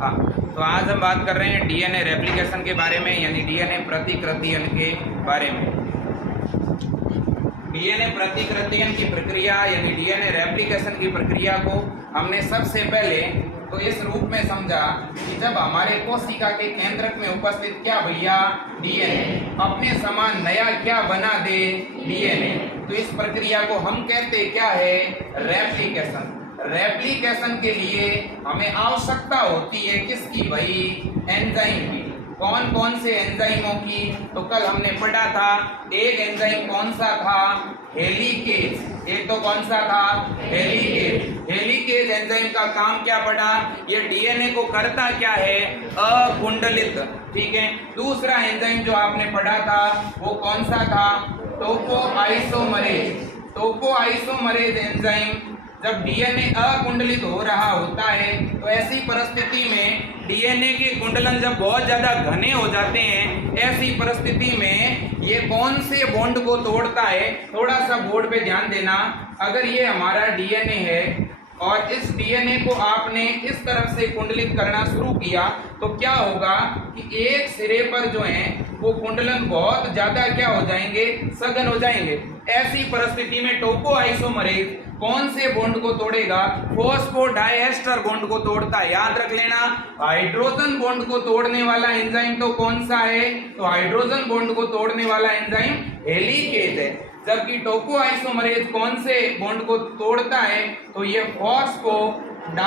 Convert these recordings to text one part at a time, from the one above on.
हाँ, तो आज हम बात कर रहे हैं डीएनए रेप्लिकेशन के बारे में, यानी डीएनए प्रतिकृतियन के बारे में। डीएनए प्रतिकृतियन की प्रक्रिया यानी डीएनए रेप्लिकेशन की प्रक्रिया को हमने सबसे पहले तो इस रूप में समझा कि जब हमारे कोशिका के केंद्रक में उपस्थित क्या भैया डीएनए अपने समान नया क्या बना दे डीएनए, तो इस प्रक्रिया को हम कहते क्या है रेप्लिकेशन। रेप्लिकेशन के लिए हमें आवश्यकता होती है किसकी भाई एंजाइम की। कौन कौन से एंजाइमों की, तो कल हमने पढ़ा था एक एंजाइम कौन सा था हेलिकेज। एक तो कौन सा था हेलिकेज। हेलिकेज एंजाइम का काम क्या पड़ा, ये डीएनए को करता क्या है अकुंडलित। ठीक है, दूसरा एंजाइम जो आपने पढ़ा था वो कौन सा था टोपोआइसोमरेज। टोपोआइसोमरेज एंजाइम जब डीएनए अकुंडलित हो रहा होता है तो ऐसी परिस्थिति में डीएनए के कुंडलन जब बहुत ज्यादा घने हो जाते हैं, ऐसी परिस्थिति में ये कौन से बॉन्ड को तोड़ता है। थोड़ा सा बोर्ड पे ध्यान देना, अगर ये हमारा डीएनए है और इस डीएनए को आपने इस तरफ से कुंडलित करना शुरू किया तो क्या होगा कि एक सिरे पर जो है वो कुंडलन बहुत ज्यादा क्या हो जाएंगे सघन हो जाएंगे। ऐसी परिस्थिति में टोपोआइसोमरेज कौन से बॉन्ड को तोड़ेगा फॉस्फोडाइएस्टर बॉन्ड को तोड़ता है। याद रख लेना, हाइड्रोजन बॉन्ड को तोड़ने वाला एंजाइम तो कौन सा है, तो हाइड्रोजन बॉन्ड को तोड़ने वाला एंजाइम हेलिकेज है। जबकि टोपोआइसोमरेज कौन से बॉन्ड को तोड़ता है, तो ये फॉस्फोडाइएस्टर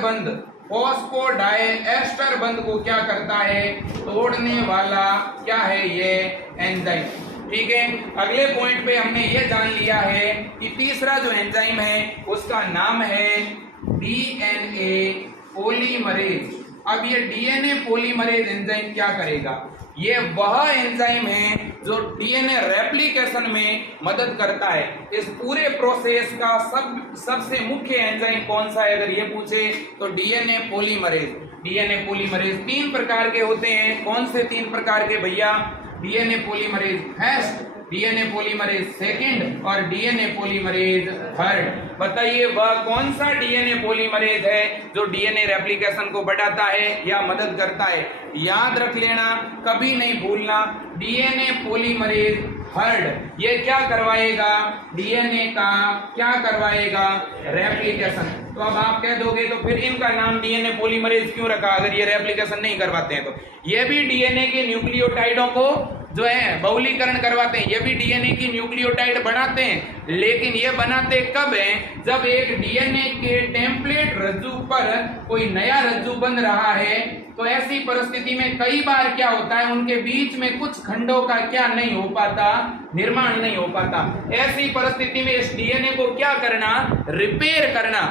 बंध, फॉस्फोडाइएस्टर बंध को क्या करता है तोड़ने वाला क्या है ये एंजाइम। ठीक है, अगले पॉइंट पे हमने ये जान लिया है कि तीसरा जो एंजाइम है उसका नाम है डीएनए पॉलीमरेज। अब ये डीएनए पॉलीमरेज एंजाइम क्या करेगा, ये वह एंजाइम है जो डीएनए रेप्लिकेशन में मदद करता है। इस पूरे प्रोसेस का सबसे मुख्य एंजाइम कौन सा है अगर ये पूछे तो डीएनए पॉलीमरेज। डीएनए पॉलीमरेज तीन प्रकार के होते हैं। कौन से तीन प्रकार के भैया, DNA polymerase first, DNA polymerase second और डीएनए पॉलीमरेज थर्ड। बताइए वह कौन सा डीएनए पॉलीमरेज है जो डीएनए रेप्लिकेशन को बढ़ाता है या मदद करता है। याद रख लेना, कभी नहीं भूलना, डीएनए पॉलीमरेज थर्ड ये क्या करवाएगा डीएनए का क्या करवाएगा रेप्लिकेशन। तो अब आप कह दोगे तो फिर इनका नाम डीएनए पॉलीमरेज क्यों रखा अगर ये रेप्लिकेशन नहीं करवाते हैं। तो ये भी डीएनए के न्यूक्लियोटाइडों को जो है बहुलीकरण करवाते हैं, ये भी डीएनए की न्यूक्लियोटाइड बनाते हैं, लेकिन ये बनाते कब हैं जब एक डीएनए के टेम्पलेट रज्जु पर कोई नया रज्जु बन रहा है। तो ऐसी परिस्थिति में कई बार क्या होता है उनके बीच में कुछ खंडों का क्या नहीं हो पाता, निर्माण नहीं हो पाता। ऐसी परिस्थिति में इस डीएनए को क्या करना, रिपेयर करना,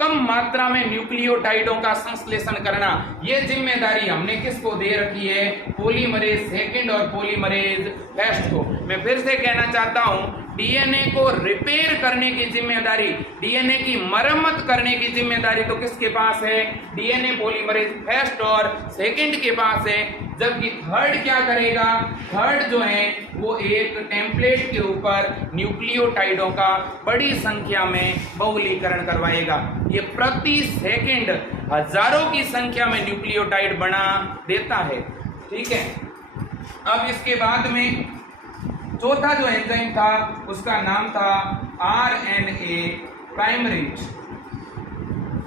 कम मात्रा में न्यूक्लियोटाइडों का संश्लेषण करना। ये जिम्मेदारी हमने किसको दे रखी है, पॉलीमरेज सेकंड और पॉलीमरेज फर्स्ट को। मैं फिर से कहना चाहता हूं, डीएनए को रिपेयर करने की जिम्मेदारी, डीएनए की मरम्मत करने की जिम्मेदारी तो किसके पास है, डीएनए पॉलीमरेज फर्स्ट और सेकंड के पास है। जबकि थर्ड क्या करेगा, थर्ड जो है वो एक टेम्पलेट के ऊपर न्यूक्लियोटाइडों का बड़ी संख्या में बहुलीकरण करवाएगा। ये प्रति सेकंड हजारों की संख्या में न्यूक्लियोटाइड बना देता है। ठीक है, अब इसके बाद में चौथा जो एंजाइम था उसका नाम था आरएनए प्राइमरेज।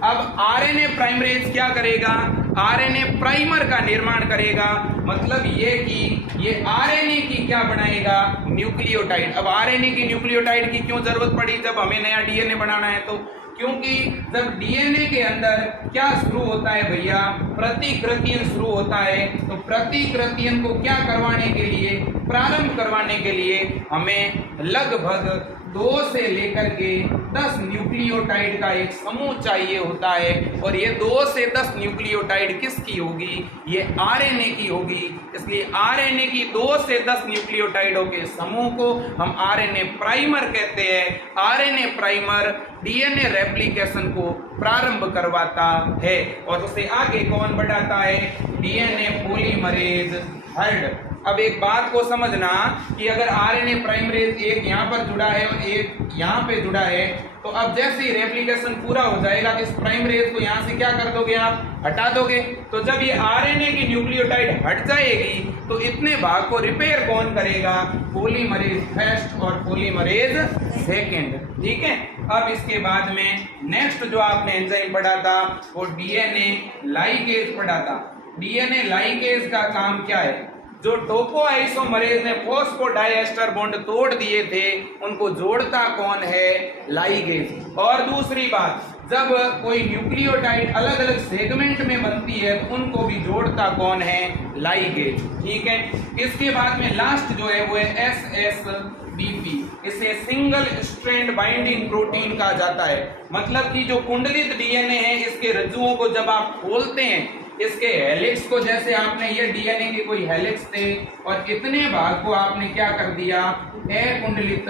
अब आरएनए प्राइमरेज क्या करेगा, आरएनए प्राइमर का निर्माण करेगा। मतलब ये कि ये आरएनए की क्या बनाएगा न्यूक्लियोटाइड। अब आरएनए की न्यूक्लियोटाइड की क्यों जरूरत पड़ी जब हमें नया डीएनए बनाना है, तो क्योंकि जब डीएनए के अंदर क्या शुरू होता है भैया, प्रतिकृतियन शुरू होता है। तो प्रतिकृतियन को क्या करवाने के लिए, प्रारंभ करवाने के लिए हमें लगभग 2 से लेकर के 10 न्यूक्लियोटाइड का एक समूह चाहिए होता है। और ये 2 से 10 न्यूक्लियोटाइड किसकी होगी, ये आरएनए की होगी। इसलिए आरएनए की 2 से 10 न्यूक्लियोटाइडों के समूह को हम आरएनए प्राइमर कहते हैं। आरएनए प्राइमर डीएनए रेप्लिकेशन को प्रारंभ करवाता है और उसे आगे कौन बढ़ाता है, डीएनए पॉलीमरेज थर्ड। अब एक बात को समझना कि अगर आरएनए प्राइमरेज एक यहाँ पर जुड़ा है और एक यहाँ पे जुड़ा है, तो अब जैसे ही रेप्लिकेशन पूरा हो जाएगा तो इस प्राइमरेज को यहाँ से क्या कर दोगे आप, हटा दोगे। तो जब ये आरएनए की न्यूक्लियोटाइड हट जाएगी तो इतने भाग को रिपेयर कौन करेगा? पॉलीमरेज फर्स्ट और पॉलीमरेज सेकंड। ठीक है, अब इसके बाद में नेक्स्ट जो आपने एंजाइम पढ़ा था वो डीएनए लाइगेज पढ़ा था। डीएनए लाइगेज का काम क्या है? जो टोपोआइसोमरेज ने फॉस्फोडाइएस्टर बॉन्ड तोड़ दिए थे उनको जोड़ता कौन है? लाइगेज। और दूसरी बात, जब कोई न्यूक्लियोटाइड अलग अलग सेगमेंट में बनती है तो उनको भी जोड़ता कौन है? लाइगेज। ठीक है, इसके बाद में लास्ट जो है वो है SSBP। इसे सिंगल स्ट्रैंड बाइंडिंग प्रोटीन कहा जाता है। मतलब कि जो कुंडलित डीएनए है इसके रज्जुओं को जब आप खोलते हैं, इसके हेलिक्स को, जैसे आपने ये डीएनए के कोई हेलिक्स थे और इतने भाग को आपने क्या कर दिया? अकुंडलित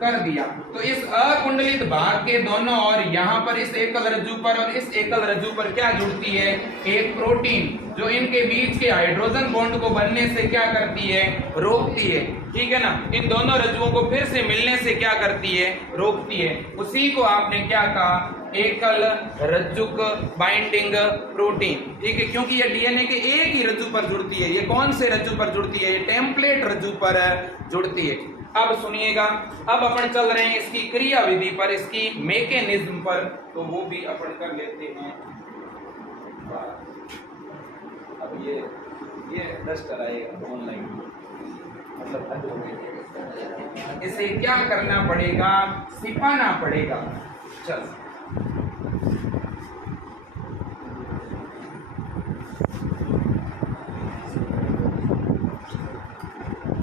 कर दिया। तो इस अकुंडलित भाग के दोनों और यहाँ पर इस एकल रज्जु पर और इस एकल रज्जु पर क्या जुड़ती है? एक प्रोटीन, जो इनके बीच के हाइड्रोजन बॉन्ड को बनने से क्या करती है? रोकती है। ठीक है ना, इन दोनों रज्जुओं को फिर से मिलने से क्या करती है? रोकती है। उसी को आपने क्या कहा? एकल रज्जुक बाइंडिंग प्रोटीन। ठीक है, क्योंकि ये डीएनए के एक ही रज्जु पर जुड़ती है। ये कौन से रज्जु पर जुड़ती है? ये टेम्पलेट रज्जु पर जुड़ती है। अब सुनिएगा, अब अपन चल रहे हैं इसकी क्रिया विधि पर, इसकी मैकेनिज्म पर, तो वो भी अपन कर लेते हैं। अब ये डस्टर आएगा ऑनलाइन, मतलब हद हो गई। इसे क्या करना पड़ेगा? सिपाना पड़ेगा। चल,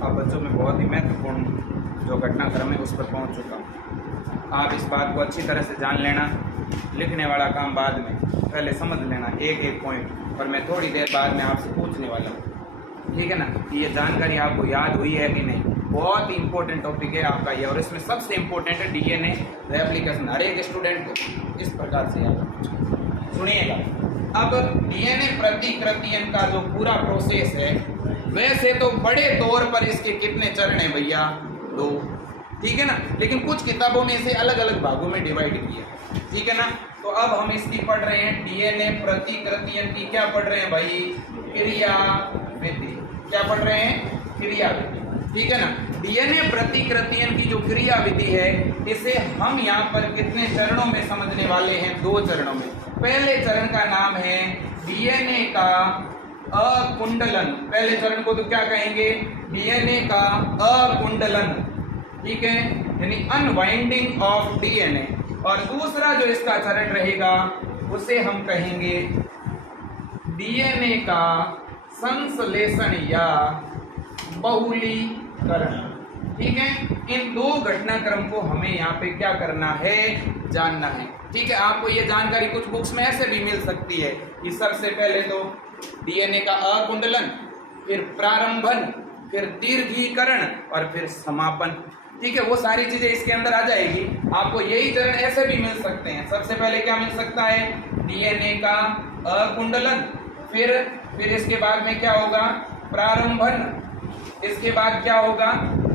अब बच्चों में बहुत ही महत्वपूर्ण जो घटनाक्रम है उस पर पहुंच चुका हूँ। आप इस बात को अच्छी तरह से जान लेना, लिखने वाला काम बाद में, पहले समझ लेना एक एक पॉइंट, और मैं थोड़ी देर बाद में आपसे पूछने वाला हूँ। ठीक है ना, कि ये जानकारी आपको याद हुई है कि नहीं? बहुत ही इंपॉर्टेंट टॉपिक है आपका ये, और इसमें सबसे इंपॉर्टेंट है डीएनए रेप्लिकेशन। हर एक स्टूडेंट को इस प्रकार से याद। सुनिएगा, अब डीएनए प्रतिकृतियन का जो पूरा प्रोसेस है, वैसे तो बड़े तौर पर इसके कितने चरण हैं भैया? 2। ठीक है ना, लेकिन कुछ किताबों ने इसे अलग अलग भागों में डिवाइड किया। ठीक है ना, तो अब हम इसकी पढ़ रहे हैं डीएनए प्रतिकृतियन की। क्या पढ़ रहे हैं भाई? क्रिया विधि। क्या पढ़ रहे हैं? क्रिया विधि। ठीक है ना, डीएनए प्रतिकृतियन की जो क्रिया विधि है, इसे हम यहाँ पर कितने चरणों में समझने वाले हैं? 2 चरणों में। पहले चरण का नाम है डीएनए का अकुंडलन। पहले चरण को तो क्या कहेंगे? डीएनए का अकुंडलन। ठीक है, यानी अनवाइंडिंग ऑफ डीएनए। और दूसरा जो इसका चरण रहेगा उसे हम कहेंगे डीएनए का संश्लेषण या बहुलीकरण। ठीक है, इन 2 घटनाक्रम को हमें यहाँ पे क्या करना है? जानना है। ठीक है, आपको ये जानकारी कुछ बुक्स में ऐसे भी मिल सकती है कि सबसे पहले तो डीएनए का अकुंडलन, फिर प्रारंभन, फिर दीर्घीकरण और फिर समापन। ठीक है, वो सारी चीजें इसके अंदर आ जाएगी। आपको यही चरण ऐसे भी मिल सकते हैं। सबसे पहले क्या मिल सकता है? डीएनए का अकुंडलन, फिर इसके बाद में क्या होगा? प्रारंभन। इसके बाद क्या होगा?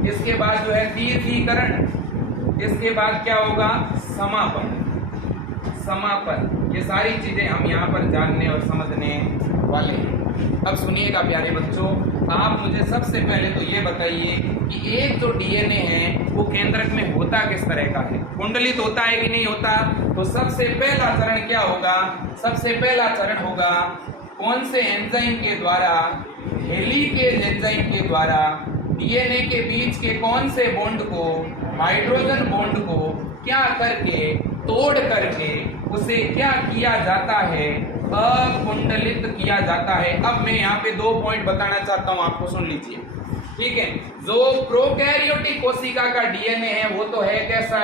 इसके बाद जो है दीर्घीकरण। इसके बाद क्या होगा? समापन। ये सारी चीजें हम यहाँ पर जानने और समझने वाले हैं। अब सुनिएगा प्यारे बच्चों, आप मुझे सबसे पहले तो ये बताइए कि एक जो डीएनए है वो केंद्रक में होता किस तरह का है? कुंडलित होता है कि नहीं होता? तो सबसे पहला चरण क्या होगा? सबसे पहला चरण होगा कौन से एंजाइम के द्वारा? हेलिकेज एंजाइम के द्वारा डीएनए के बीच के कौन से बॉन्ड को, हाइड्रोजन बॉन्ड को क्या करके, तोड़ करके उसे क्या किया जाता है? अकुंडलित किया जाता है। अब मैं यहाँ पे 2 पॉइंट बताना चाहता हूँ, आपको सुन लीजिए। ठीक है, जो प्रोकैरियोटिक कोशिका का डीएनए है वो तो है कैसा?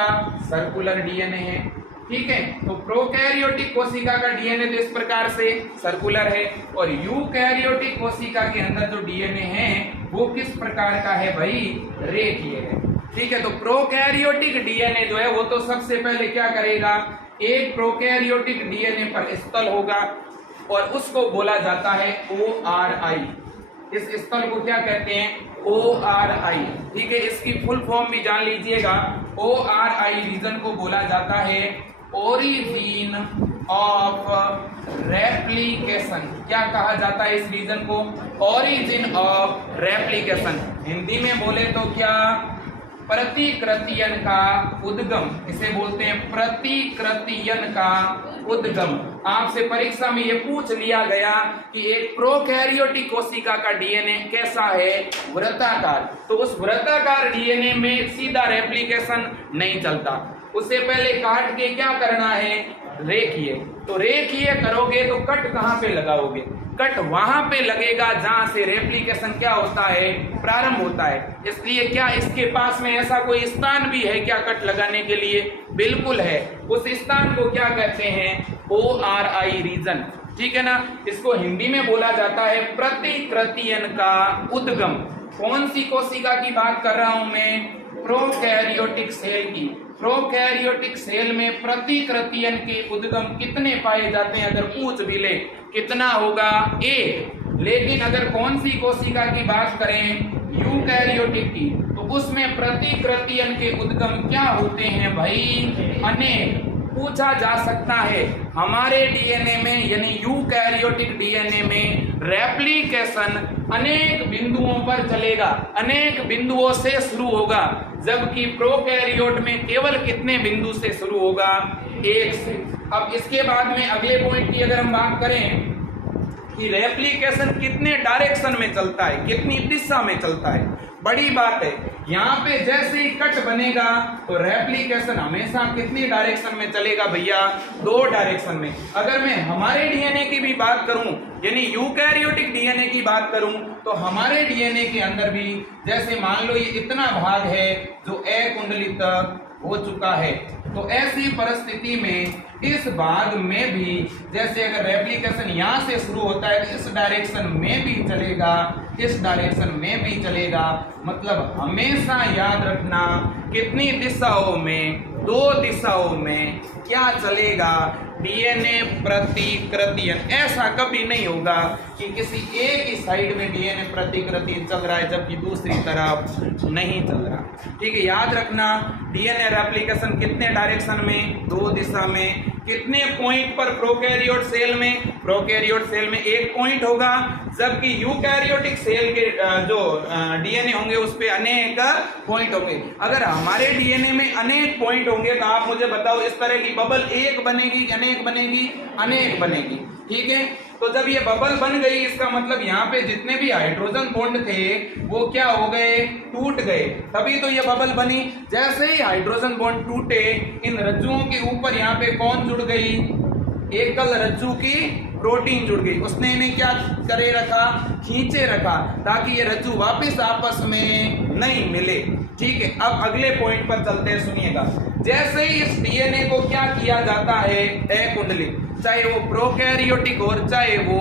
सर्कुलर डीएनए है। ठीक है, तो प्रोकैरियोटिक कोशिका का डीएनए तो इस प्रकार से सर्कुलर है, और यूकैरियोटिक कोशिका के अंदर जो डीएनए है वो किस प्रकार का है भाई? रेखीय है। ठीक है, तो प्रोकैरियोटिक डीएनए जो है वो तो सबसे पहले क्या करेगा? एक प्रोकैरियोटिक डीएनए पर स्थल होगा और उसको बोला जाता है ORI। इस स्थल को क्या कहते हैं? ORI। ठीक है, इसकी फुल फॉर्म भी जान लीजिएगा। ORI रीजन को बोला जाता है ओरिजिन ऑफ रेप्लिकेशन। क्या कहा जाता है इस रीजन को? Origin of replication. हिंदी में बोले तो क्या? प्रतिकृतियन का उद्गम। इसे बोलते हैं प्रतिकृतियन का उद्गम। आपसे परीक्षा में यह पूछ लिया गया कि एक प्रोकैरियोटिक कोशिका का डीएनए कैसा है? वृत्ताकार। तो उस वृत्ताकार डीएनए में सीधा रेप्लिकेशन नहीं चलता, उससे पहले काट के क्या करना है? रेखीय। तो रेखीय करोगे तो कट कहां पे लगाओगे? कट वहां पे लगेगा जहां से रेप्लिकेशन क्या होता है? प्रारंभ होता है। इसलिए क्या इसके पास में ऐसा कोई स्थान भी है क्या कट लगाने के लिए? बिल्कुल है। उस स्थान को क्या कहते हैं? ORI region. ठीक है ना? इसको हिंदी में बोला जाता है प्रतिकृतियन का उद्गम। कौन सी कोशिका की बात कर रहा हूं मैं? प्रोकैरियोटिक सेल की। प्रोकैरियोटिक सेल में प्रतिकृतियन के उद्गम कितने पाए जाते हैं? अगर पूछ भी ले कितना होगा? 1। लेकिन अगर कौन सी कोशिका की बात करें? यूकैरियोटिक की, तो उसमें प्रतिकृतियन के उद्गम क्या होते हैं भाई? अनेक। पूछा जा सकता है हमारे डीएनए में यानी यूकैरियोटिक डीएनए में रेप्लिकेशन अनेक बिंदुओं पर चलेगा, अनेक बिंदुओं से शुरू होगा, जबकि प्रोकैरियोट में केवल कितने बिंदु से शुरू होगा? 1 से। अब इसके बाद में अगले पॉइंट की अगर हम बात करें कि रेप्लिकेशन कितने डायरेक्शन में चलता है, कितनी दिशा में चलता है, बड़ी बात है। यहाँ पे जैसे ही कट बनेगा तो रेप्लिकेशन हमेशा कितनी डायरेक्शन में चलेगा भैया? 2 डायरेक्शन में। अगर मैं हमारे डीएनए की भी बात करूं यानी यूकैरियोटिक डीएनए की बात करूं तो हमारे डीएनए के अंदर भी जैसे मान लो ये इतना भाग है जो अकुंडलित हो चुका है, तो ऐसी परिस्थिति में इस भाग में भी जैसे अगर रेप्लिकेशन यहाँ से शुरू होता है तो इस डायरेक्शन में भी चलेगा, इस डायरेक्शन में भी चलेगा। मतलब हमेशा याद रखना कितनी दिशाओं में? 2 दिशाओं में क्या चलेगा? डीएनए प्रतिकृतियन। ऐसा कभी नहीं होगा कि किसी एक ही साइड में डीएनए प्रतिकृति चल रहा है जबकि दूसरी तरफ नहीं चल रहा। ठीक है, याद रखना डीएनए रेप्लिकेशन कितने डायरेक्शन में? 2 दिशा में। कितने पॉइंट पर प्रोकैरियोट सेल में? प्रोकैरियोट सेल में 1 पॉइंट होगा, जबकि यूकैरियोटिक सेल के जो डीएनए होंगे उस पे अनेक पॉइंट होंगे। अगर हमारे डीएनए में अनेक पॉइंट होंगे तो आप मुझे बताओ इस तरह की बबल 1 बनेगी, अनेक बनेगी? अनेक बनेगी। ठीक है, तो जब ये बबल बन गई इसका मतलब यहाँ पे जितने भी हाइड्रोजन बॉन्ड थे वो क्या हो गए? टूट गए, तभी तो ये बबल बनी। जैसे ही हाइड्रोजन बॉन्ड टूटे इन रज्जुओं के ऊपर यहाँ पे कौन जुड़ गई? एकल रज्जु की प्रोटीन जुड़ गई। उसने इन्हें क्या करे रखा? खींचे रखा, ताकि ये रज्जु वापस आपस में नहीं मिले। ठीक है, अब अगले पॉइंट पर चलते हैं, सुनिएगा। जैसे ही इस डीएनए को क्या किया जाता है? अकुंडलित, चाहे वो प्रोकैरियोटिक हो चाहे वो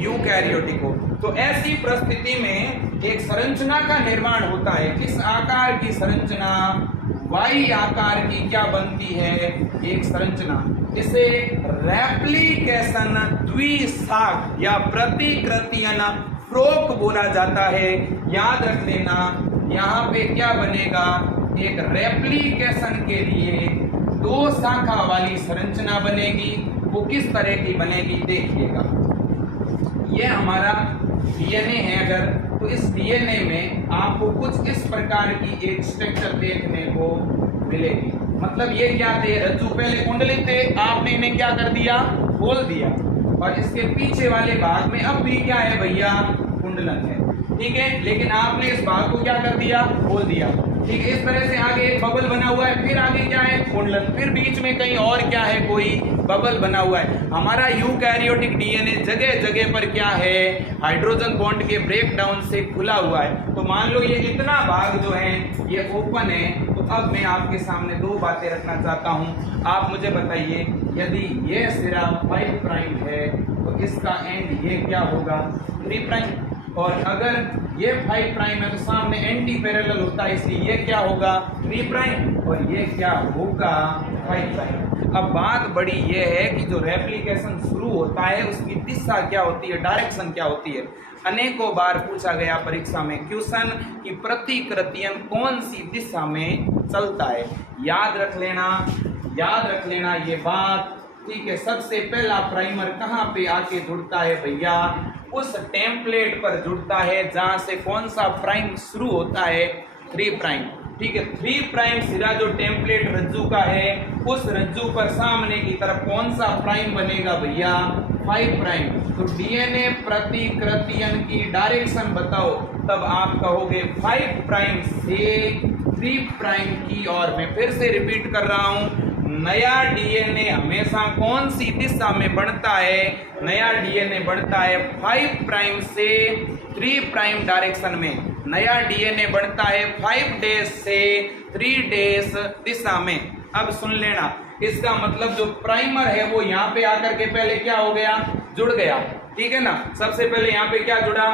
यूकैरियोटिक हो। तो ऐसी परिस्थिति में एक संरचना का निर्माण होता है। किस आकार की संरचना? वाई आकार की क्या बनती है? एक संरचना। इसे रेप्लिकेशन द्विशाख या प्रतिकृतियन फ्रोक बोला जाता है। याद रख लेना, यहाँ पे क्या बनेगा? एक रेप्लिकेशन के लिए 2 शाखा वाली संरचना बनेगी। वो किस तरह की बनेगी देखिएगा। ये हमारा डीएनए है अगर, तो इस डीएनए में आपको कुछ इस प्रकार की एक स्ट्रक्चर देखने को मिलेगी। मतलब ये क्या थे? रज्जु पहले कुंडलित थे, आपने इन्हें क्या कर दिया? खोल दिया, और इसके पीछे वाले भाग में अब भी क्या है भैया? कुंडलन है। ठीक है, लेकिन आपने इस भाग को क्या कर दिया? खोल दिया। ठीक है, इस तरह से आगे एक बबल बना हुआ है, फिर आगे क्या है? कुंडलन, फिर बीच में कहीं और क्या है? कोई बबल बना हुआ है। हमारा यूकैरियोटिक डीएनए जगह जगह पर क्या है? हाइड्रोजन बॉन्ड के ब्रेक डाउन से खुला हुआ है। तो मान लो ये इतना भाग जो है ये ओपन है। तो अब मैं आपके सामने 2 बातें रखना चाहता हूं। आप मुझे बताइए, यदि ये सिरा 5 प्राइम है तो इसका एंड ये क्या होगा? 3 प्राइम। और अगर ये 5 प्राइम है तो सामने एंटी पैरेलल होता है, इसलिए ये क्या होगा? 3 प्राइम, और ये क्या होगा? 5 प्राइम। अब बात बड़ी ये है कि जो रेप्लिकेशन शुरू होता है उसकी दिशा क्या होती है? डायरेक्शन क्या होती है? अनेकों बार पूछा गया परीक्षा में क्वेश्चन कि प्रतिकृतियन कौन सी दिशा में चलता है। याद रख लेना, याद रख लेना ये बात। ठीक है, सबसे पहला प्राइमर कहाँ पे आके जुड़ता है भैया? उस टेम्पलेट पर जुड़ता है जहां से कौन सा प्राइम शुरू होता है? 3 प्राइम। ठीक है, 3 प्राइम सिरा जो टेम्पलेट रज्जू का है, उस रज्जू पर सामने की तरफ कौन सा प्राइम बनेगा भैया? 5 प्राइम। तो डीएनए प्रतिकृतियन की डायरेक्शन बताओ, तब आप कहोगे 5 प्राइम से 3 प्राइम की ओर। मैं फिर से रिपीट कर रहा हूं, नया डीएनए हमेशा कौन सी दिशा में बढ़ता है? नया डीएनए बढ़ता है 5 प्राइम से 3 प्राइम डायरेक्शन में। नया डीएनए बढ़ता है 5 डेज से 3 डेज दिशा में। अब सुन लेना, इसका मतलब जो प्राइमर है वो यहाँ पे आकर के पहले क्या हो गया? जुड़ गया। ठीक है ना, सबसे पहले यहाँ पे क्या जुड़ा?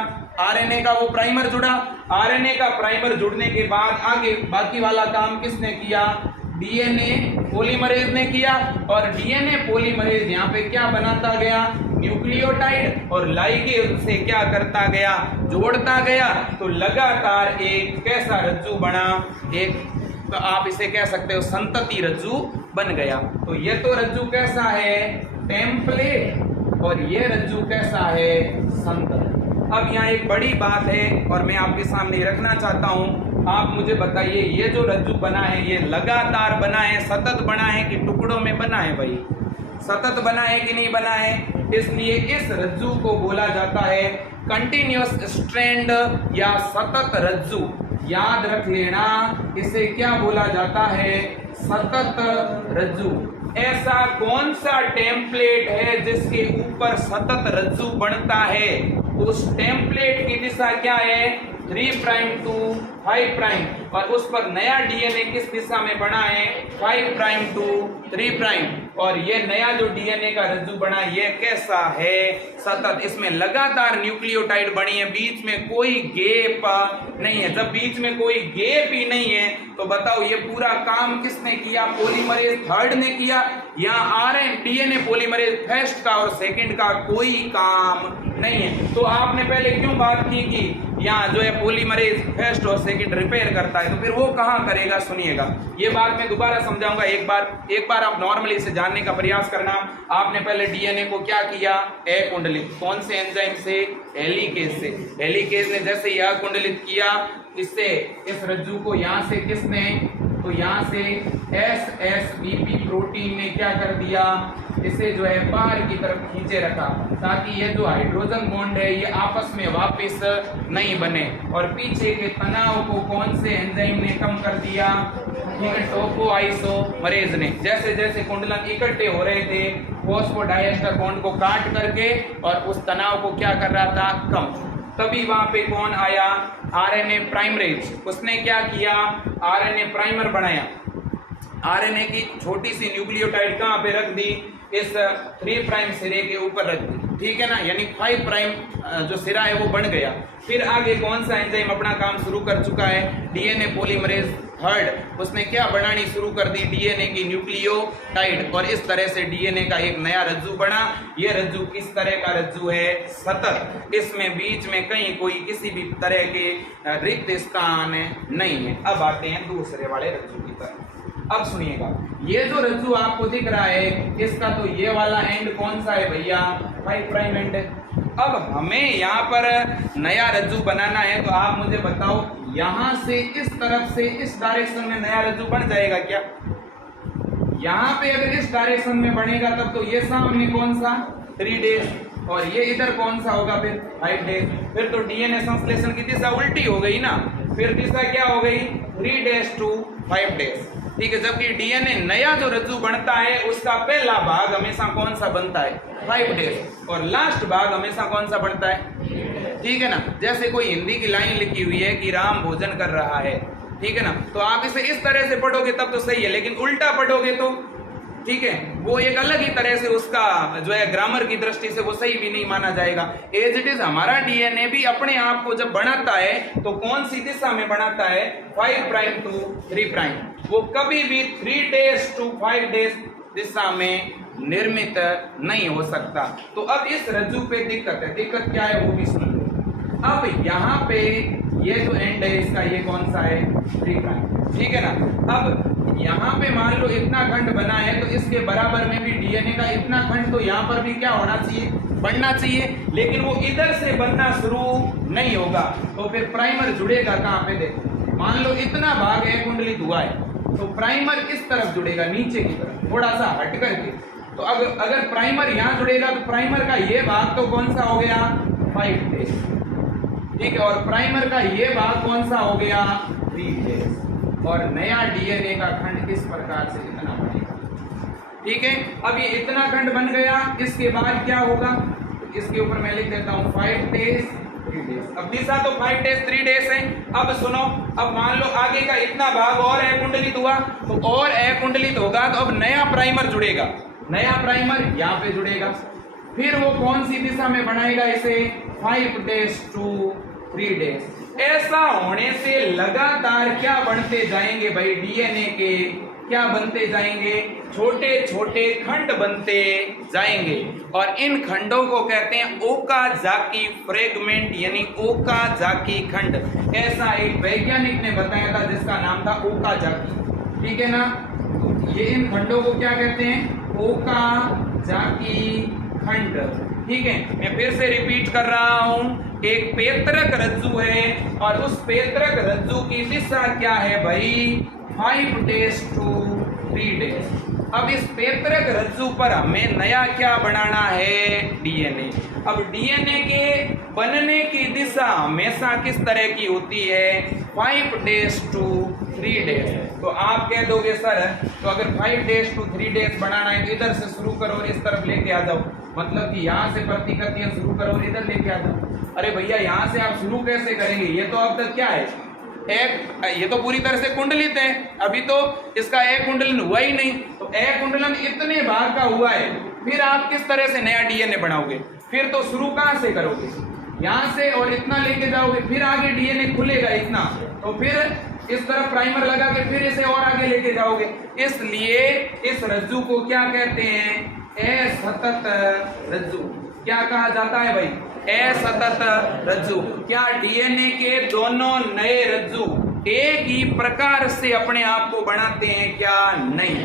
आरएनए का वो प्राइमर जुड़ा। आरएनए का प्राइमर जुड़ने के बाद आगे बाकी वाला काम किसने किया? डीएनए पॉलीमरेज ने किया। और डीएनए पॉलीमरेज यहाँ पे क्या बनाता गया? न्यूक्लियोटाइड। और लाइगेज से क्या करता गया? जोड़ता गया। तो लगातार एक कैसा रज्जु बना? एक, तो आप इसे कह सकते हो संतति रज्जु बन गया। तो ये तो रज्जु कैसा है? टेम्पलेट। और ये रज्जु कैसा है? संतति। अब यहाँ एक बड़ी बात है और मैं आपके सामने रखना चाहता हूँ। आप मुझे बताइए, ये जो रज्जु बना है ये लगातार बना है, सतत बना है कि टुकड़ों में बना है? भाई सतत बना है कि नहीं बना है? इसलिए इस रज्जु को बोला जाता है कंटिन्यूअस स्ट्रैंड या सतत रज्जु। याद रख लेना, इसे क्या बोला जाता है? सतत रज्जु। ऐसा कौन सा टेम्पलेट है जिसके ऊपर सतत रज्जु बनता है? उस टेम्पलेट की दिशा क्या है? 3 प्राइम टू 5 प्राइम। और उस पर नया डीएनए किस दिशा में बना है? 5 प्राइम टू 3 प्राइम। और ये नया जो डीएनए का रज्जु बना, ये कैसा है? सतत। इसमें लगातार न्यूक्लियोटाइड बनी है, बीच में कोई गैप नहीं है। जब बीच में कोई गैप ही नहीं है तो बताओ ये पूरा काम किसने किया? पॉलीमरेज 3 ने किया। यहाँ आरएनए डीएनए पॉलीमरेज फर्स्ट का और सेकंड का कोई काम नहीं है। तो आपने पहले क्यों बात की कि यहाँ जो है पॉलीमरेज फर्स्ट और सेकंड रिपेयर करता है, तो फिर वो कहाँ करेगा? सुनिएगा, ये बात मैं दोबारा समझाऊंगा। एक बार आप नॉर्मली इसे जानने का प्रयास करना। आपने पहले डीएनए को क्या किया? अकुंडलित। कौन से एंजाइम से? हेलिकेज से। हेलिकेज ने जैसे ही अकुंडलित किया, इससे इस रज्जु को यहाँ से किसने? तो यहाँ से SSBP प्रोटीन ने क्या कर दिया? इसे जो है बाहर की तरफ खींचे रखा, ताकि ये जो हाइड्रोजन बॉन्ड है ये आपस में वापस नहीं बने। और पीछे के तनाव को कौन से एंजाइम ने कम कर दिया? टोकोआइसोमरेज ने। जैसे जैसे कुंडलन इकट्ठे हो रहे थे, फॉस्फोडाइएस्टर बॉन्ड को काट करके और उस तनाव को क्या कर रहा था? कम। तभी वहां पे कौन आया? आरएनए प्राइमरेज। उसने क्या किया? आरएनए प्राइमर बनाया। आरएनए की छोटी सी न्यूक्लियोटाइड कहाँ पे रख दी? इस 3 प्राइम सिरे के ऊपर रख दी। ठीक है ना, यानी 5 प्राइम जो सिरा है वो बन गया। फिर आगे कौन सा एंजाइम अपना काम शुरू कर चुका है? DNA polymerase 3। उसने क्या बनानी शुरू कर दी? डीएनए की न्यूक्लियोटाइड। और इस तरह से डीएनए का एक नया रज्जु बना। ये रज्जु किस तरह का रज्जु है? सतत। इसमें बीच में कहीं कोई किसी भी तरह के रिक्त स्थान नहीं है। अब आते हैं दूसरे वाले रज्जु की तरफ। अब सुनिएगा, ये जो रज्जु आपको दिख रहा है, इसका तो ये वाला एंड कौन सा है भैया? 5 प्राइम एंड। अब हमें यहाँ पर नया रज्जु बनाना है, तो आप मुझे बताओ, यहाँ से इस तरफ से इस डायरेक्शन में नया रज्जु बन जाएगा क्या? यहाँ पे अगर इस डायरेक्शन में बनेगा तब तो ये सामने कौन सा? 3 डेज। और ये इधर कौन सा होगा? फिर 5 डेज। फिर तो डीएनए संश्लेषण की दिशा उल्टी हो गई ना। फिर दिशा क्या हो गई? 3 डेज टू 5 डेज। ठीक है, जबकि डीएनए नया जो रज्जु बनता है उसका पहला भाग हमेशा कौन सा बनता है? 5 डेज। और लास्ट भाग हमेशा कौन सा बनता है? ठीक है ना, जैसे कोई हिंदी की लाइन लिखी हुई है कि राम भोजन कर रहा है, ठीक है ना, तो आप इसे इस तरह से पढ़ोगे तब तो सही है, लेकिन उल्टा पढ़ोगे तो ठीक है वो एक अलग ही तरह से उसका जो है ग्रामर की दृष्टि से वो सही भी नहीं माना जाएगा। एज इट इज हमारा डीएनए भी अपने आप को जब बनाता है तो कौन सी दिशा में बनाता है? 5 प्राइम टू 3 प्राइम। वो कभी भी 3 डेज टू 5 डेज दिशा में निर्मित नहीं हो सकता। तो अब इस रज्जु पे दिक्कत है। दिक्कत क्या है वो भी सुन लो। अब यहाँ पे ये जो एंड है इसका, ये कौन सा है? 3 प्राइम। ठीक है ना। अब यहाँ पे मान लो इतना खंड बना है तो इसके बराबर में भी डीएनए का इतना खंड तो यहाँ पर भी क्या होना चाहिए, बनना चाहिए, लेकिन वो इधर से बनना शुरू नहीं होगा। तो फिर प्राइमर जुड़ेगा कहाँ पे, देखो मान लो इतना भाग है कुंडलित हुआ है तो प्राइमर इस तरफ जुड़ेगा, नीचे की तरफ थोड़ा सा हट करके। तो अगर प्राइमर यहाँ जुड़ेगा तो प्राइमर का ये भाग तो कौन सा हो गया, 5 डेज, ठीक है, और प्राइमर का ये भाग कौन सा हो गया, 3 डेज, और नया डीएनए का खंड इस प्रकार से इतना बनेगा, ठीक है। अब ये इतना खंड बन गया, इसके बाद क्या होगा, तो इसके ऊपर मैं लिख देता हूँ 5 डेज 3 डेज। अब दिशा तो 5 डेज 3 डेज है। अब सुनो, अब मान लो आगे का इतना भाग और अकुंडलित हुआ, तो और अकुंडलित होगा तो अब नया प्राइमर जुड़ेगा, नया प्राइमर यहाँ पे जुड़ेगा, फिर वो कौन सी दिशा में बनाएगा इसे, 5 डेज to 3 डेज। ऐसा होने से लगातार क्या बनते जाएंगे भाई, डीएनए के क्या बनते जाएंगे, छोटे छोटे खंड बनते जाएंगे, और इन खंडों को कहते हैं ओकाजाकी फ्रेगमेंट, यानी ओकाजाकी खंड। ऐसा एक वैज्ञानिक ने बताया था जिसका नाम था ओकाजाकी, ठीक है ना। तो ये इन खंडों को क्या कहते हैं, ओकाजाकी खंड, ठीक है। मैं फिर से रिपीट कर रहा हूं, एक पेत्रक रज्जु है और उस पेत्रक रज्जु की दिशा क्या है भाई, 5 डेज to 3 डेज। अब इस पेत्रक रज्जु पर हमें नया क्या बनाना है, डीएनए। अब डीएनए के बनने की दिशा हमेशा किस तरह की होती है, 5 डेज to 3 डेज। तो आप कह दोगे सर, तो अगर 5 डेज to 3 डेज बनाना है तो इधर से शुरू करो और इस तरफ लेके आ जाओ, मतलब कि यहाँ से प्रतिकृतियां शुरू करो और इधर लेके आ जाओ। अरे भैया यहाँ से आप शुरू कैसे करेंगे, ये तो अब तक क्या है, एक, ये तो पूरी तरह से कुंडलित है, अभी तो इसका एक कुंडलन हुआ ही नहीं। तो एक कुंडलन इतने भाग का हुआ है, फिर आप किस तरह से नया डीएनए बनाओगे, फिर तो शुरू कहाँ से करोगे, यहाँ से, और इतना लेके जाओगे, फिर आगे डीएनए खुलेगा इतना, तो फिर इस तरफ प्राइमर लगा के फिर इसे और आगे लेके जाओगे। इसलिए इस रज्जु को क्या कहते हैं, असतत रज्जु। क्या कहा जाता है भाई, असतत रज्जु। क्या डीएनए के दोनों नए रज्जु एक ही प्रकार से अपने आप को बनाते हैं, क्या नहीं।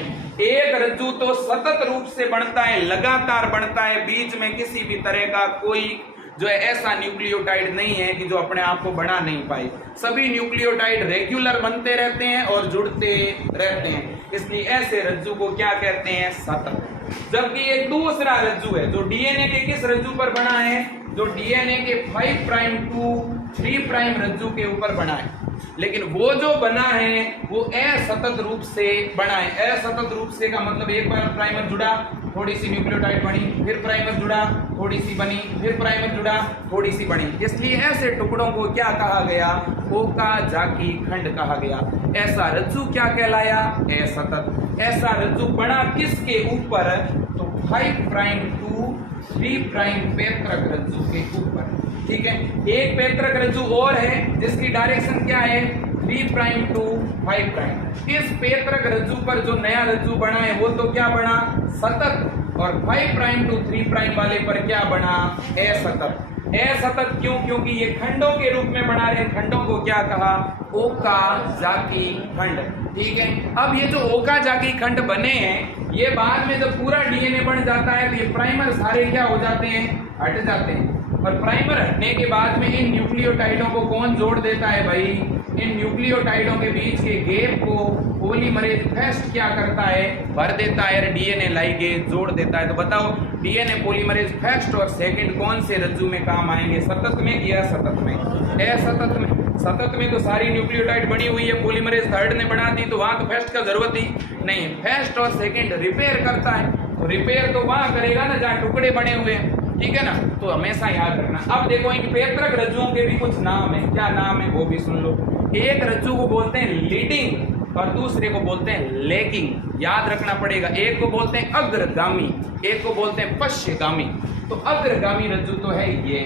एक रज्जु तो सतत रूप से बनता है, लगातार बनता है, बीच में किसी भी तरह का कोई जो है ऐसा न्यूक्लियोटाइड नहीं है कि जो अपने आप को बना नहीं पाए। सभी न्यूक्लियोटाइड रेगुलर बनते रहते हैं और जुड़ते रहते हैं, इसलिए ऐसे रज्जु को क्या कहते हैं, सतत। जबकि ये दूसरा रज्जु है जो डीएनए के किस रज्जु पर बना है, जो डीएनए के 5 प्राइम to 3 प्राइम रज्जु के ऊपर बना है, लेकिन वो जो बना है वो असतत रूप से बना है। असतत रूप से का मतलब एक बार प्राइमर जुड़ा, थोड़ी सी न्यूक्लियोटाइड बनी, फिर प्राइमर जुड़ा, थोड़ी सी बनी, फिर प्राइमर जुड़ा, थोड़ी सी बनी, इसलिए ऐसे टुकड़ों को क्या कहा गया, ओकाजाकी खंड कहा गया। ऐसा रज्जु क्या कहलाया, असतत। ऐसा रज्जु बना किसके ऊपर, तो 5 प्राइम to 3 प्राइम पेत्रक रज्जु के ऊपर, ठीक है। एक पेत्रक रज्जु और है जिसकी डायरेक्शन क्या है, 3 प्राइम to 5 प्राइम। इस पेत्रक रज्जु पर जो नया रज्जु बना है वो तो क्या बना, सतत, और 5 प्राइम to 3 प्राइम वाले पर क्या बना, असतत। असतत क्यों, क्योंकि ये खंडों के रूप में बना रहे, खंडों को क्या कहा, ओकाजाकी खंड, ठीक है। अब ये जो ओकाजाकी खंड बने हैं, ये बाद में जब पूरा डीएनए बन जाता है तो ये प्राइमर सारे क्या हो जाते हैं, हट जाते हैं, और प्राइमर हटने के बाद में इन न्यूक्लियोटाइडों को कौन जोड़ देता है भाई, इन न्यूक्लियोटाइडों के बीच के गैप को पॉलीमरेज फर्स्ट क्या करता है, भर देता है, डीएनए लाइगेज जोड़ देता है। तो बताओ डीएनए पॉलीमरेज फर्स्ट और सेकंड कौन से रज्जु में काम आएंगे, सतत में या असतत में, असतत में। सतत में तो सारी न्यूक्लियोटाइड बनी हुई है, पॉलीमरेज थर्ड ने बना दी, तो वहां तो फर्स्ट का जरूरत ही नहीं। फर्स्ट और सेकंड रिपेयर करता है, तो रिपेयर तो वहां करेगा ना जहाँ टुकड़े बने हुए हैं, ठीक है ना। तो हमेशा याद रखना। अब देखो इन पेत्रक रज्जुओं के भी कुछ नाम है, क्या नाम है वो भी सुन लो। एक रज्जु को बोलते हैं लीडिंग और दूसरे को बोलते हैं लेगिंग, याद रखना पड़ेगा। एक को बोलते हैं अग्रगामी, एक को बोलते हैं पश्चिगामी। तो अग्रगामी रज्जु तो है ये,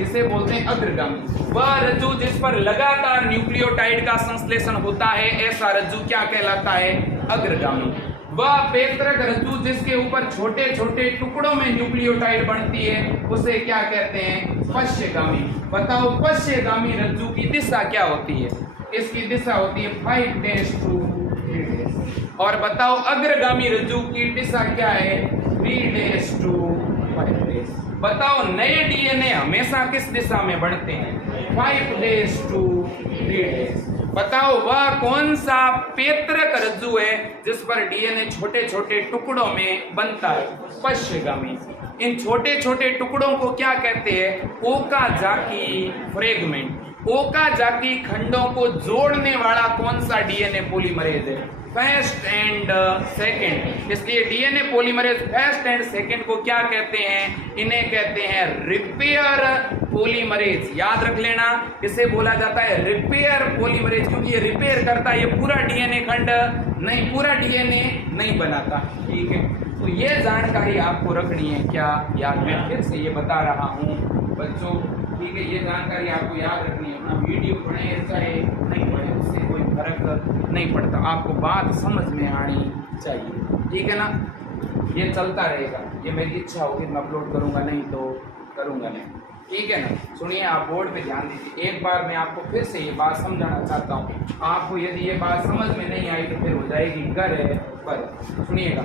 इसे बोलते हैं अग्रगामी। वह रज्जु जिस पर लगातार न्यूक्लियोटाइड का संश्लेषण होता है, ऐसा रज्जु क्या कहलाता है, अग्रगामी। वह पेत्रक रज्जु जिसके ऊपर छोटे छोटे टुकड़ों में न्यूक्लियोटाइड बनती है, उसे क्या कहते हैं, पश्चिगामी। बताओ पश्चिगामी रज्जु की दिशा क्या होती है, इसकी दिशा होती है 5 days to 3 days। और बताओ अग्रगामी रज्जु की दिशा क्या है? 3 days to 5 days। बताओ नए डीएनए हमेशा किस दिशा में बढ़ते हैं? 5 days to 3 days। बताओ वह कौन सा पैतृक रज्जु है जिस पर डीएनए छोटे छोटे टुकड़ों में बनता है? पश्चगामी। इन छोटे छोटे टुकड़ों को क्या कहते हैं? Okazaki fragment. ओकाजाकी खंडों को जोड़ने वाला कौन सा डीएनए पॉलीमरेज है? First and second. इसलिए DNA polymerase first and second को क्या कहते हैं? इन्हें कहते हैं रिपेयर पॉलीमरेज। याद रख लेना, इसे बोला जाता है रिपेयर पॉलीमरेज, क्योंकि ये रिपेयर करता है, ये पूरा डीएनए खंड नहीं, पूरा डीएनए नहीं बनाता। ठीक है, तो ये जानकारी आपको रखनी है क्या याद? मैं फिर से ये बता रहा हूँ बच्चों, ठीक है, ये जानकारी आपको याद रखनी है। अपना वीडियो पढ़े चाहे नहीं पढ़े उससे कोई फर्क नहीं पड़ता, आपको बात समझ में आनी चाहिए। ठीक है ना, ये चलता रहेगा, ये मेरी इच्छा होगी मैं अपलोड करूँगा, नहीं तो करूँगा नहीं। ठीक है ना, सुनिए, आप बोर्ड पे ध्यान दीजिए। एक बार मैं आपको फिर से ये बात समझाना चाहता हूँ, आपको यदि ये बात समझ में नहीं आई तो फिर हो जाएगी घर है पर। सुनिएगा,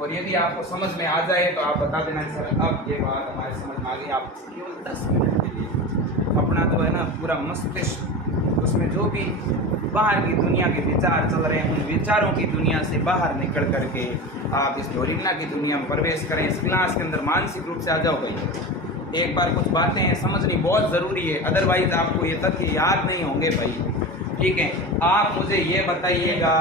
और यदि आपको समझ में आ जाए तो आप बता देना सर अब ये बात हमारे समझ में आ गई। आप केवल 10 मिनट के लिए अपना जो है ना पूरा मस्तिष्क, उसमें जो भी बाहर की दुनिया के विचार चल रहे हैं उन विचारों की दुनिया से बाहर निकल करके आप इस डोरिना की दुनिया में प्रवेश करें। इस क्लास के अंदर मानसिक रूप से आ जाओ भाई। एक बार कुछ बातें समझनी बहुत ज़रूरी है, अदरवाइज आपको ये तथ्य याद नहीं होंगे भाई। ठीक है, आप मुझे ये बताइएगा,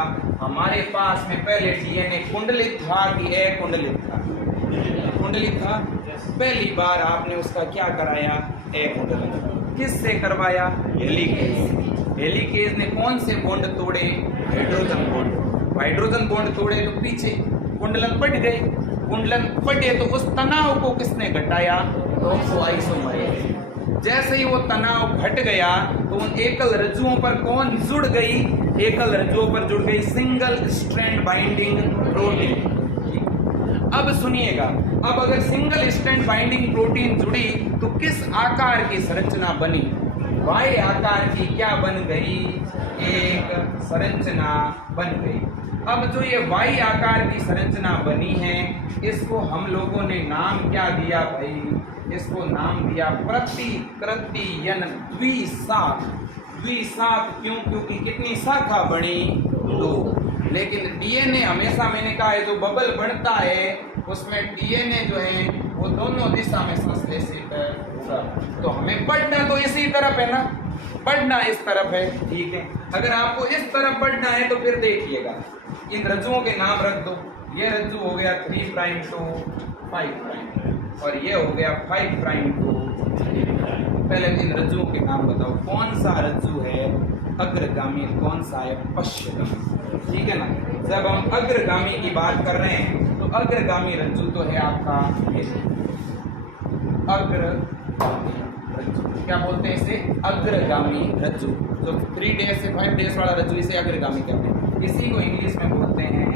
हमारे पास में पहले डीएनए कुंडलित था कि अकुंडलित था? कुंडलित था। पहली बार आपने उसका क्या कराया? अकुंडलित। किससे करवाया? हेलिकेज। हेलिकेज ने कौन से बॉन्ड तोड़े? Hydrogen bond. हाइड्रोजन बॉन्ड तोड़े तो पीछे कुंडलन फट गए। कुंडलन फटे तो उस तनाव को किसने घटाया? आइसोमरेज। जैसे ही वो तनाव घट गया तो उन एकल रज्जुओं पर कौन जुड़ गई? एकल रज्जुओं पर जुड़ गई सिंगल स्ट्रैंड बाइंडिंग प्रोटीन। अब सुनिएगा, अब अगर सिंगल स्ट्रैंड बाइंडिंग प्रोटीन जुड़ी तो किस आकार की संरचना बनी? वाई आकार की क्या बन गई? एक संरचना बन गई। अब जो ये वाई आकार की संरचना बनी है, इसको हम लोगों ने नाम क्या दिया भाई? इसको नाम दिया प्रतिकृतियन द्विशाख। द्विशाख क्यों? क्योंकि कितनी शाखा बनी? 2। लेकिन डीएनए हमेशा, मैंने कहा है, जो बबल बनता है उसमें डीएनए जो है वो दोनों दिशा में संश्लेषित होगा। तो हमें बढ़ना तो इसी तरफ है ना, बढ़ना इस तरफ है। ठीक है, अगर आपको इस तरफ बढ़ना है तो फिर देखिएगा, इन रज्जुओं के नाम रख दो। ये रज्जु हो गया 3' to 5', और ये हो गया 5' to 3'। पहले इन रज्जुओं के नाम बताओ, कौन सा रज्जु है अग्रगामी, कौन सा है पश्चगामी? ठीक है ना, जब हम अग्रगामी की बात कर रहे हैं तो अग्रगामी रज्जु तो है आपका ये अग्रगामी रज्जु। क्या बोलते हैं इसे? अग्रगामी रज्जु। जो 3 days से 5 days वाला रज्जु, इसे अग्रगामी कहते हैं। इसी को इंग्लिश में बोलते हैं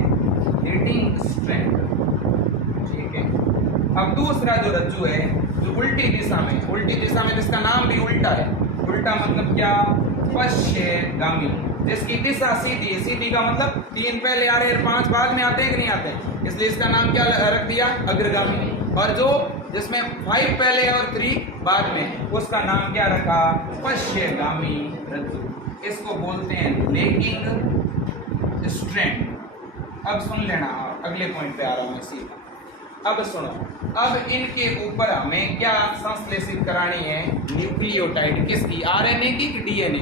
लीडिंग स्ट्रैंड। ठीक है, अब दूसरा जो रज्जु है जो उल्टी दिशा में, उल्टी दिशा में जिसका नाम भी उल्टा है। उल्टा मतलब क्या? पश्चगामी। जिसकी दिशा सीधी है। सीधी का मतलब 3 पहले आ रहे हैं 5 बाद में आते हैं कि नहीं आते हैं, इसलिए इसका नाम क्या रख दिया? अग्रगामी। और जो जिसमें 5 पहले है और 3 बाद में, उसका नाम क्या रखा? पश्चगामी रज्जु। इसको बोलते हैं लेगिंग स्ट्रैंड। अब सुन लेना, अगले पॉइंट पे आ रहा हूं सीधा। अब सुनो, अब इनके ऊपर हमें क्या संश्लेषित करानी है? न्यूक्लियोटाइड। किसकी? आरएनए की कि डीएनए?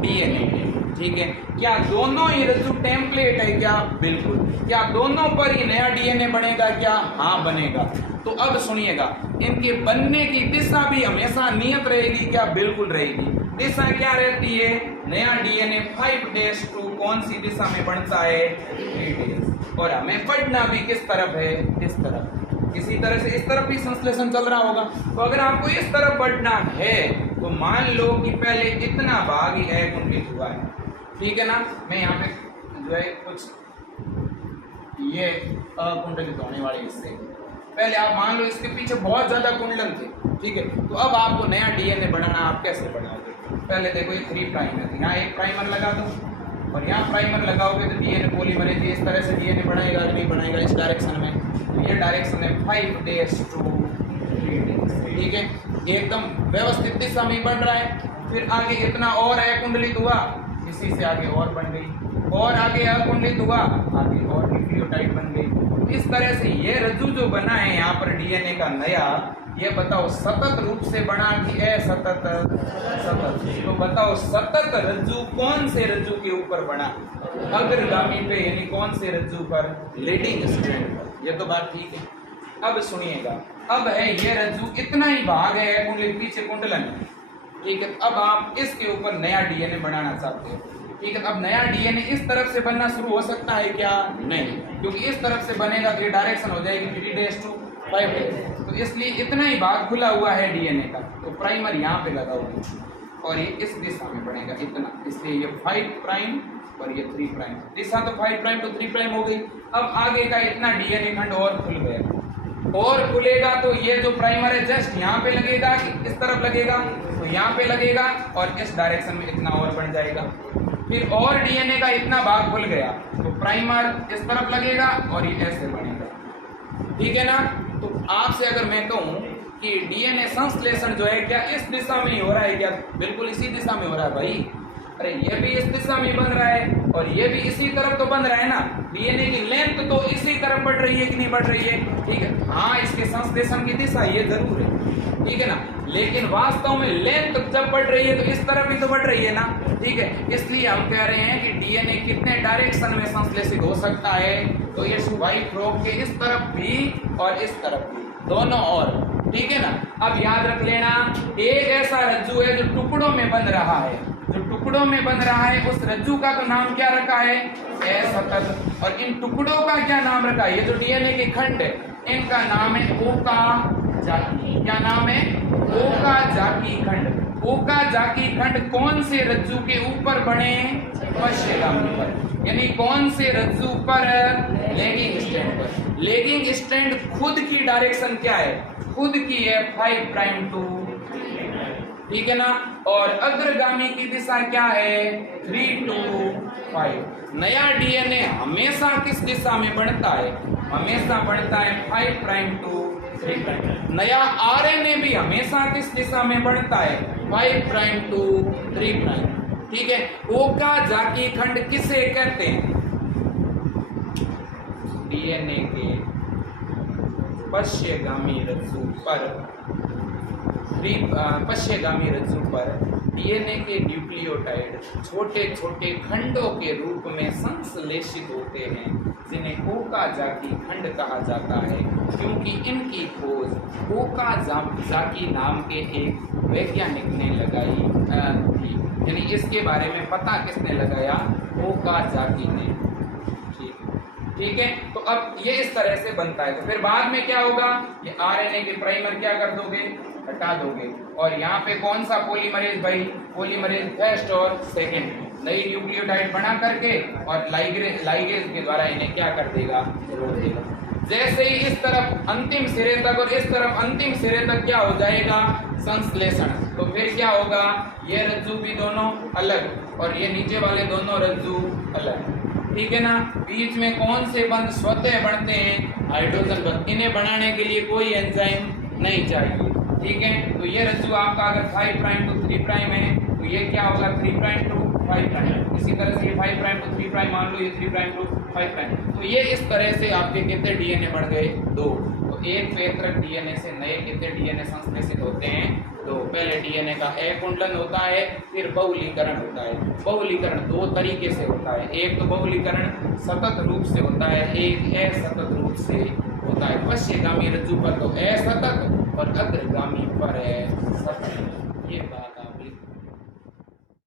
डीएनए। ठीक है, क्या दोनों ही रज्जु टेम्पलेट है क्या? बिल्कुल। क्या दोनों पर ही नया डीएनए बनेगा क्या? हाँ बनेगा। तो अब सुनिएगा, इनके बनने की दिशा भी हमेशा नियत रहेगी क्या? बिल्कुल रहेगी। दिशा क्या रहती है? नया डीएनए 5 days to कौन सी दिशा में बनता है? 3 days। और हमें बढ़ना भी किस तरफ है? इस तरफ। इसी तरह से इस तरफ भी संश्लेषण चल रहा होगा। तो अगर आपको इस तरफ बढ़ना है तो मान लो कि पहले इतना भाग ही अकुंडलित हुआ है। ठीक है ना, मैं यहाँ पे जो है कुछ ये अकुंडलित होने वाले हिस्से, पहले आप मान लो इसके पीछे बहुत ज्यादा कुंडलन थे। ठीक है, तो अब आपको नया डीएनए बनाना, आप कैसे बनाओगे? पहले देखो ये 3 प्राइम है, तो यहाँ एक प्राइमर लगा दो और यहाँ प्राइमर लगाओगे तो डीएनए पॉलीमरेज इस तरह से डीएनए बढ़ाएगा कि नहीं बढ़ाएगा इस डायरेक्शन में, तो ये डायरेक्शन है 5 days to 3 days, ठीक है। ये एकदम व्यवस्थित दिशा में बढ़ रहा है। फिर आगे इतना और है कुंडलित हुआ, इसी से आगे और बन गई, और आगे अकुंडलित हुआ, आगे और न्यूक्लियोटाइड बन गई। इस तरह से ये रज्जु जो बना है यहाँ पर डीएनए का नया, ये बताओ सतत रूप से बना कि असतत? सतत। तो बताओ सतत रज्जु कौन से रज्जु के ऊपर बना? अग्रगामी पे, यानी कौन से रज्जु पर? लीडिंग स्ट्रैंड पर। ये तो बात ठीक है। अब सुनिएगा, अब है ये रज्जु, इतना ही भाग है कुंडली पीछे कुंडलन, ठीक है। अब आप इसके ऊपर नया डीएनए बनाना चाहते हो, ठीक है। अब नया डीएनए इस तरफ से बनना शुरू हो सकता है क्या? नहीं, क्योंकि इस तरफ से बनेगा तो ये डायरेक्शन हो जाएगी 3 days to 5 days, तो इसलिए इतना ही भाग खुला हुआ है डीएनए का, तो प्राइमर यहाँ पे लगाओगे और ये इस दिशा में बनेगा इतना, इसलिए ये 5 प्राइम और ये 3 प्राइम। दिशा तो 5 प्राइम to 3 प्राइम हो गई। अब आगे का इतना डीएनए खंड और खुल गया, और खुलेगा तो ये जो प्राइमर है जस्ट यहाँ पे लगेगा कि इस तरफ लगेगा, तो यहाँ पे लगेगा और इस डायरेक्शन में इतना और बढ़ जाएगा। फिर और डीएनए का इतना भाग खुल गया तो प्राइमर इस तरफ लगेगा और ये ऐसे बनेगा, ठीक है ना। तो आपसे अगर मैं कहूँ कि डीएनए संश्लेषण जो है क्या इस दिशा में ही हो रहा है क्या? बिल्कुल इसी दिशा में हो रहा है भाई। अरे ये भी इस दिशा में बन रहा है और ये भी इसी तरफ तो बन रहा है ना। डीएनए की लेंथ तो इसी तरफ बढ़ रही है कि नहीं बढ़ रही है? ठीक है, हाँ इसके संश्लेषण की दिशा ये जरूर है, ठीक है ना, लेकिन वास्तव में लेंथ जब बढ़ रही है तो इस तरफ ही तो बढ़ रही है ना, ठीक है। इसलिए हम कह रहे हैं कि डीएनए कितने डायरेक्शन में संश्लेषित हो सकता है, तो ये वाई प्रोब के इस तरफ भी और इस तरफ भी, दोनों और, ठीक है ना। अब याद रख लेना, एक ऐसा रज्जु है जो टुकड़ों में बन रहा है, जो टुकड़ों में बन रहा है उस रज्जु का तो नाम क्या रखा है? असतत। और इन टुकड़ों का क्या नाम रखा है? ये जो डीएनए के खंड है इनका नाम है ओकाजाकी। क्या नाम है? ओकाजाकी खंड। ओकाजाकी खंड कौन से रज्जु के ऊपर बने? पश्चगामी पर। यानी कौन से रज्जु पर? लेगिंग स्ट्रैंड पर। लेगिंग स्ट्रैंड खुद की डायरेक्शन क्या है? खुद की है 5 प्राइम टू, ठीक है ना। और अग्रगामी की दिशा क्या है? 3 to 5। नया डीएनए हमेशा किस दिशा में बढ़ता है? हमेशा बढ़ता है 5 प्राइम टू 3 प्राइम। नया आरएनए भी हमेशा किस दिशा में बढ़ता है? 5 प्राइम टू 3 प्राइम, ठीक है। ओकाजाकी खंड किसे कहते हैं? डीएनए के पश्चगामी रज्जु पर, पश्चगामी रज्जु पर डीएनए के न्यूक्लियोटाइड छोटे छोटे खंडों के रूप में संश्लेषित होते हैं, जिन्हें ओकाजाकी खंड कहा जाता है, क्योंकि इनकी खोज ओकाजाकी नाम के एक वैज्ञानिक ने लगाई थी। यानी इसके बारे में पता किसने लगाया? ओकाजाकी ने, ठीक है। तो अब ये इस तरह से बनता है। तो फिर बाद में क्या होगा? ये आरएनए के प्राइमर क्या कर दोगे? हटा दोगे। और यहाँ पे कौन सा पॉलीमरेज भाई? पॉलीमरेज फर्स्ट और सेकंड नई न्यूक्लियोटाइड बना करके और लाइगेज के द्वारा इन्हें क्या कर देगा? जोड़ देगा। जैसे ही इस तरफ अंतिम सिरे तक और इस तरफ अंतिम सिरे तक क्या हो जाएगा? संश्लेषण। तो फिर क्या होगा? ये रज्जु भी दोनों अलग और ये नीचे वाले दोनों रज्जु अलग, ठीक है ना। बीच में कौन से बंध स्वतः बढ़ते हैं? हाइड्रोजन बंध। इन्हें बनाने के लिए कोई एंजाइम नहीं चाहिए, ठीक है। तो ये रज्जु आपका अगर 5 प्राइम टू 3 प्राइम है तो ये क्या होगा? 3 प्राइम टू 5 प्राइम। इसी तरह से ये 5 प्राइम टू 3 प्राइम, मान लो ये 3 प्राइम टू 5 प्राइम। तो ये इस तरह से आपके कितने डीएनए बढ़ गए? 2। तो एक पैतृक डीएनए से नए कितने डीएनए संश्लेषित होते हैं? 2। पहले डीएनए का अकुंडलन होता है, फिर बहुलीकरण होता है। बहुलीकरण 2 तरीके से होता है। एक तो बहुलीकरण सतत रूप से होता है, एक असतत रूप से होता है। पश्चगामी रज्जु पर तो असतत और अग्रगामी पर है